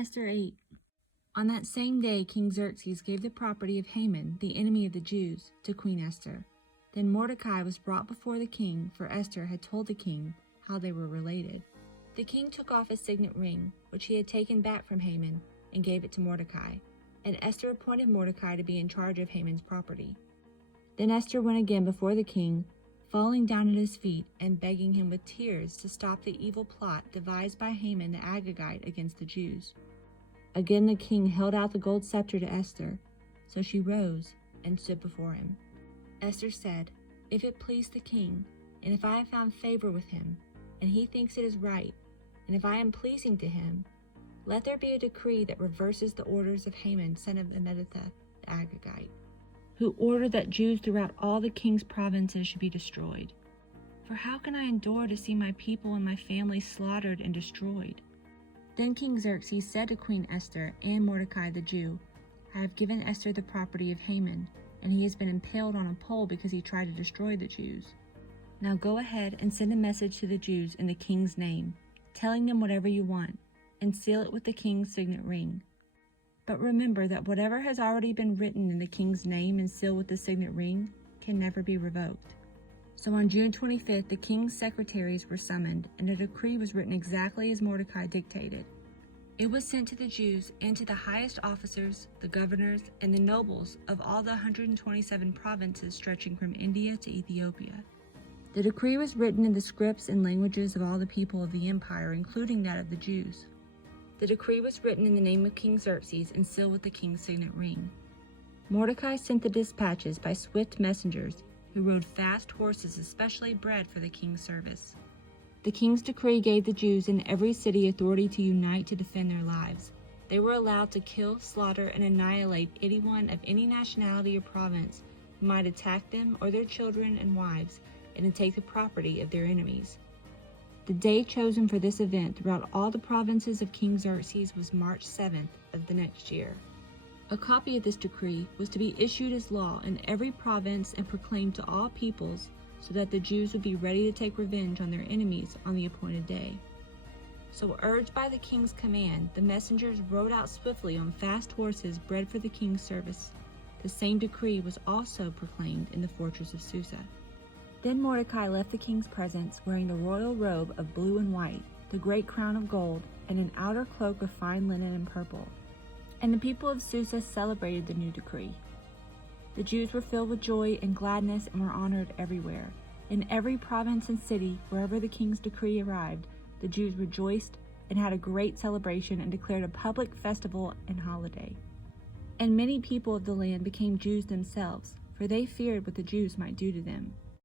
Esther 8. On that same day King Xerxes gave the property of Haman, the enemy of the Jews, to Queen Esther. Then Mordecai was brought before the king, for Esther had told the king how they were related. The king took off his signet ring, which he had taken back from Haman, and gave it to Mordecai. And Esther appointed Mordecai to be in charge of Haman's property. Then Esther went again before the king, falling down at his feet and begging him with tears to stop the evil plot devised by Haman the Agagite against the Jews. Again the king held out the gold scepter to Esther, so she rose and stood before him. Esther said, "If it please the king, and if I have found favor with him, and he thinks it is right, and if I am pleasing to him, let there be a decree that reverses the orders of Haman, son of Hammedatha the Agagite, who ordered that Jews throughout all the king's provinces should be destroyed. For how can I endure to see my people and my family slaughtered and destroyed?" Then King Xerxes said to Queen Esther and Mordecai the Jew, "I have given Esther the property of Haman, and he has been impaled on a pole because he tried to destroy the Jews. Now go ahead and send a message to the Jews in the king's name, telling them whatever you want, and seal it with the king's signet ring. But remember that whatever has already been written in the king's name and sealed with the signet ring can never be revoked." So on June 25th, the king's secretaries were summoned, and a decree was written exactly as Mordecai dictated. It was sent to the Jews and to the highest officers, the governors, and the nobles of all the 127 provinces stretching from India to Ethiopia. The decree was written in the scripts and languages of all the people of the empire, including that of the Jews. The decree was written in the name of King Xerxes and sealed with the king's signet ring. Mordecai sent the dispatches by swift messengers who rode fast horses especially bred for the king's service. The king's decree gave the Jews in every city authority to unite to defend their lives. They were allowed to kill, slaughter, and annihilate anyone of any nationality or province who might attack them or their children and wives, and to take the property of their enemies. The day chosen for this event throughout all the provinces of King Xerxes was March 7th of the next year. A copy of this decree was to be issued as law in every province and proclaimed to all peoples, so that the Jews would be ready to take revenge on their enemies on the appointed day. So urged by the king's command, the messengers rode out swiftly on fast horses bred for the king's service. The same decree was also proclaimed in the fortress of Susa. Then Mordecai left the king's presence wearing the royal robe of blue and white, the great crown of gold, and an outer cloak of fine linen and purple. And the people of Susa celebrated the new decree. The Jews were filled with joy and gladness and were honored everywhere. In every province and city, wherever the king's decree arrived, the Jews rejoiced and had a great celebration and declared a public festival and holiday. And many people of the land became Jews themselves, for they feared what the Jews might do to them.